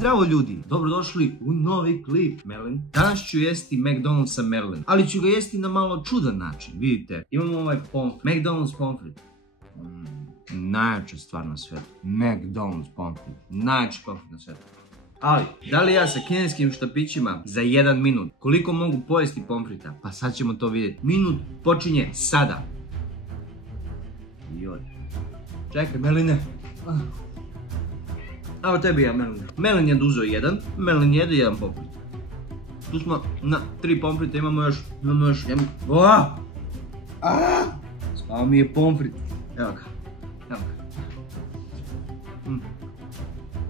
Zdravo ljudi, dobrodošli u novi klip Merlin. Danas ću jesti McDonald'sa Merlin, ali ću ga jesti na malo čudan način. Vidite, imamo ovaj McDonald's pomfrit. Najjača stvar na svijetu. McDonald's pomfrit. Najjači pomfrit na svijetu. Ali, da li ja sa kineskim štapićima za 1 minut, koliko mogu pojesti pomfrita? Pa sad ćemo to vidjeti. Minut počinje sada. Joj. Čekaj, Merline. Evo tebi ja, Merlin. Merlin je uzeo jedan, Merlin jede jedan pomfrit. Tu smo na 3 pomfrita, imamo još jedan. Spao mi je pomfrit. Evo ga.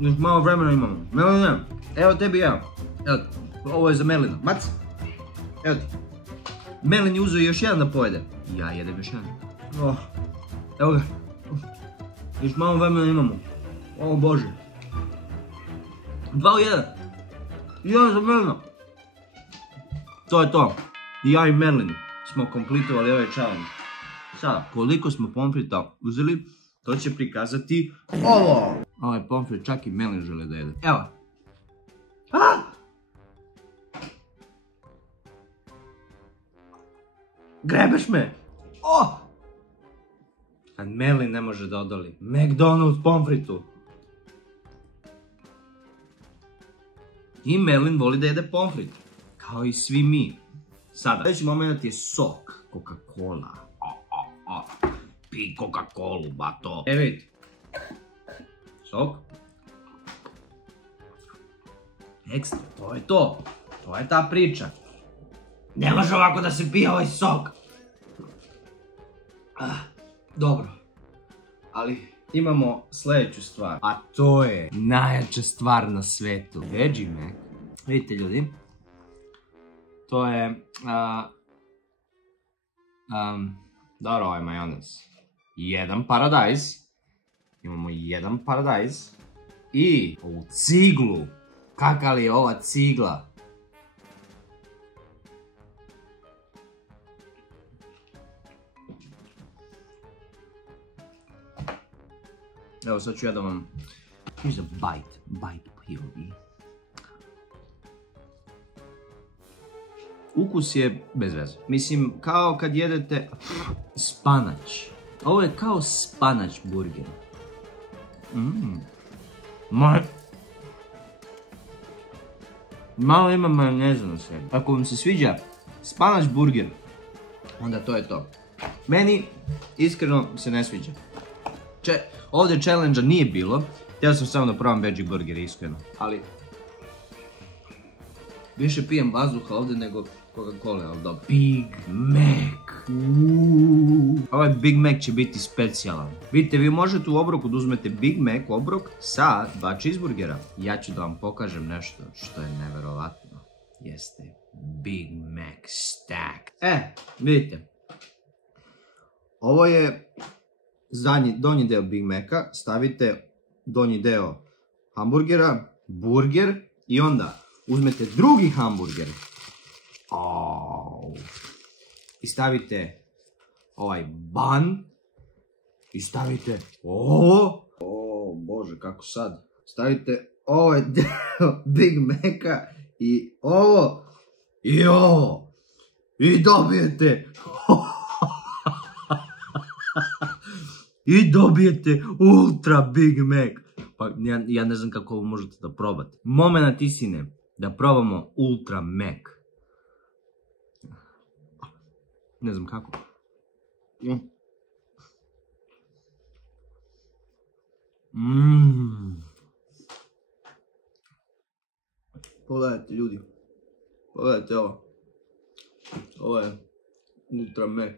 Još malo vremena imamo. Merlin, evo tebi ja. Evo, ovo je za Merlina. Mac. Evo ti. Merlin je uzeo još jedan da pojede. Ja jedem još jedan. Evo ga. Još malo vremena imamo. O Bože. 2 u 1. Jedan za Merlina. To je to. Ja i Merlin smo kompletovali ovaj challenge. Sada, koliko smo pomfrita uzeli, to će prikazati ovo. Ovaj pomfrit čak i Merlin žele da jede. Evo. Grebeš me. Kad Merlin ne može da odoli McDonald's pomfritu. I Merlin voli da jede pomfrit. Kao i svi mi. Sada, sljedeći moment je sok. Coca-Cola. Pi Coca-Colu, bato. Vidite. Sok. Ekstra, to je to. To je ta priča. Ne može ovako da se pije ovaj sok. Dobro. Ali imamo sljedeću stvar. A to je najjača stvar na svetu. Veggie Mac. Vidite ljudi. To je... dobro, ovaj majonez. Jedan paradajz. Imamo jedan paradajz. I ovu ciglu. Kakva li je ova cigla? Evo sad ću ja da vam... Here's a bite. Bite POV. Ukus je bez veze. Mislim, kao kad jedete spanać. Ovo je kao spanać burger. Malo ima majoneza na sebi. Ako vam se sviđa spanać burger, onda to je to. Meni iskreno se ne sviđa. Ovdje challenge-a nije bilo. Htio sam samo da probam veggie burger, iskreno. Ali... više pijem vazduha ovdje nego Coca-Cola, ali dobro. Big Mac. Ovaj Big Mac će biti specijalan. Vidite, vi možete u obroku da uzmete Big Mac obrok sa 2 cheeseburgera. Ja ću da vam pokažem nešto što je neverovatno. Jeste Big Mac stacked. Vidite. Ovo je donji deo Big Maca. Stavite donji deo hamburgera, burger i onda uzmete drugi hamburger i stavite ovaj bun i stavite ovo. Bože, kako sad? Stavite ovaj deo Big Maca i ovo i ovo i dobijete ultra Big Mac. Pa ja ne znam kako ovo možete da probate. Moment istine. Da probamo Ultra Mac. Ne znam kako. Pogledajte ljudi. Pogledajte ovo. Ovo je Ultra Mac.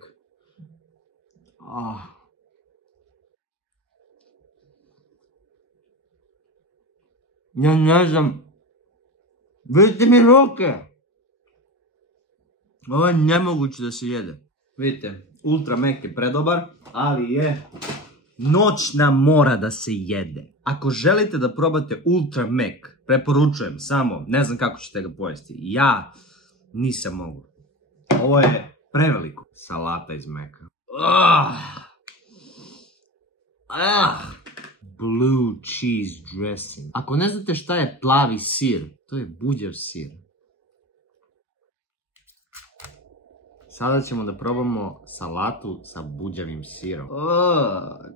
Ja ne znam. Vidite mi ruke! Ovo je nemoguće da se jede. Vidite, Ultra Mac je predobar, ali je noćna mora da se jede. Ako želite da probate Ultra Mac, preporučujem samo, ne znam kako ćete ga pojesti. Ja nisam mogu. Ovo je preveliko. Salata iz Maca. blue cheese dressing. Ako ne znate šta je plavi sir, to je buđev sir. Sada ćemo da probamo salatu sa buđavim sirom.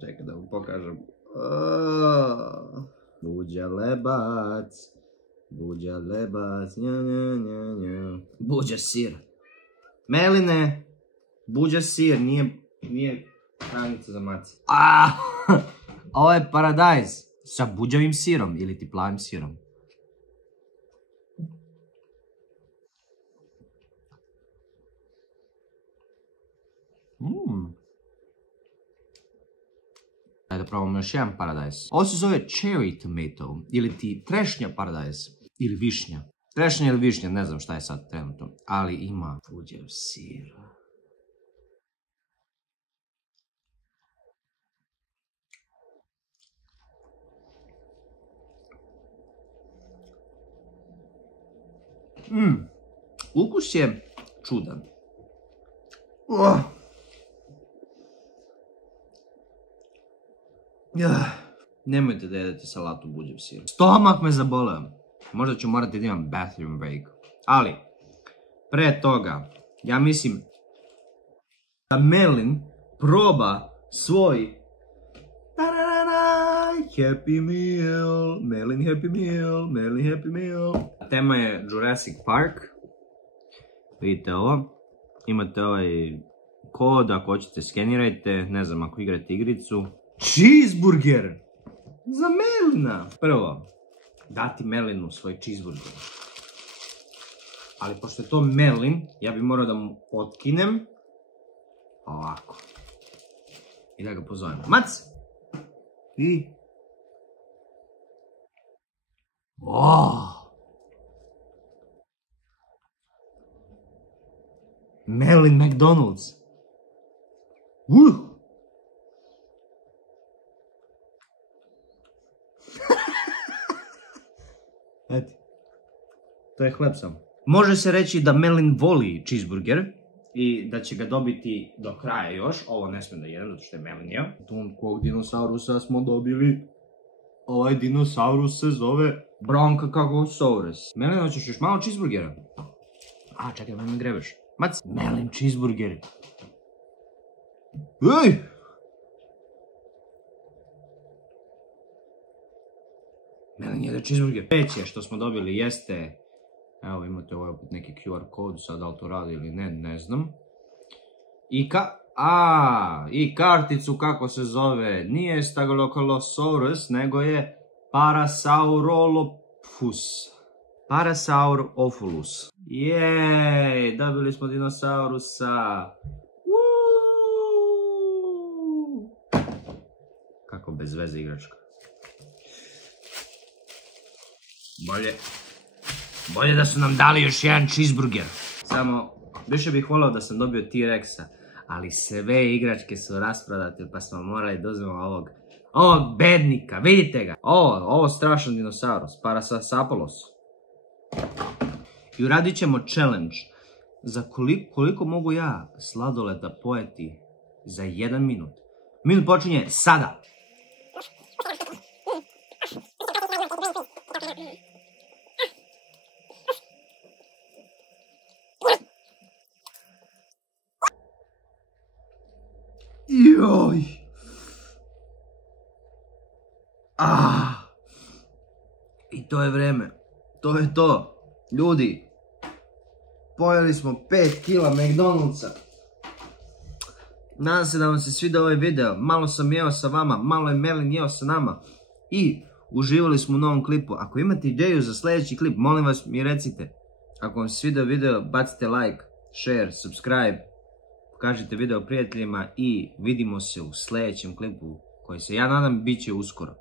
Čekaj da vam pokažem. Buđa lebac. Buđa lebac. Nja, nja, nja, nja. Buđa sir. Meline. Buđa sir. Nije hranica za mace. Ovo je paradajz. Sa buđavim sirom. Ili ti plavim sirom. Ajde da probamo još jedan paradajz. Ovo se zove cherry tomato, ili ti trešnja paradajz, ili višnja. Trešnja ili višnja, ne znam šta je sad trenutno, ali ima buđev sir. Ukus je čudan. Nemojte da jedete salatu buđev sir. Stomak me zaboleo. Možda ću morati da imam bathroom break. Ali, pre toga, ja mislim da Melin proba svoj Happy Meal, Melin Happy Meal, Melin Happy Meal. Tema je Jurassic Park. Vidite ovo. Imate ovaj kod, ako hoćete skenirajte, ne znam, ako igrate igricu. Cheeseburger! Za Melina! Prvo, dati Melinu svoj cheeseburger. Ali pošto je to Melin, ja bi morao da mu otkinem ovako. I da ga pozovem. Mac! I... Melin McDonald's. Eto, to je hleb sam. Može se reći da Melin voli cheeseburger i da će ga dobiti do kraja još. Ovo ne smijem da jedem, zato što je Melin jeo. Kog dinosaurusa smo dobili? Ovaj dinosaurus se zove Brontosaurus. Melin, hoćeš još malo cheeseburgera? Čekaj, me grebeš. Mac, Melin cheeseburger. Ej! Melin jede cheeseburger. Treće što smo dobili jeste... Evo imate ovaj opet neki QR kod, sad da li to radi ili ne, ne znam. I karticu kako se zove, nije Staglocollosaurus, nego je Parasaurolophus. Parasaurolophus. Jej, dobili smo dinosaurusa. Kako bez veze igračka. Bolje da su nam dali još jedan cheeseburger. Samo, više bih volao da sam dobio T-Rexa, ali sve igračke su rasprodate pa smo morali da uzmemo ovog bednika, vidite ga. Ovo strašan dinosaurus, Parasaurolophus. I uradit ćemo challenge za koliko mogu ja sladoleda pojeti za 1 minut. Minut počinje sada. Joj. I to je vreme. To je to. Ljudi. Pojeli smo 5 kila McDonald'sa. Nadam se da vam se svidio ovaj video. Malo sam jeo sa vama, malo je Melin jeo sa nama. I uživali smo u novom klipu. Ako imate ideju za sljedeći klip, molim vas mi recite. Ako vam se svidio video, bacite like, share, subscribe. Pokažite video prijateljima i vidimo se u sljedećem klipu koji se, ja nadam, bit će uskoro.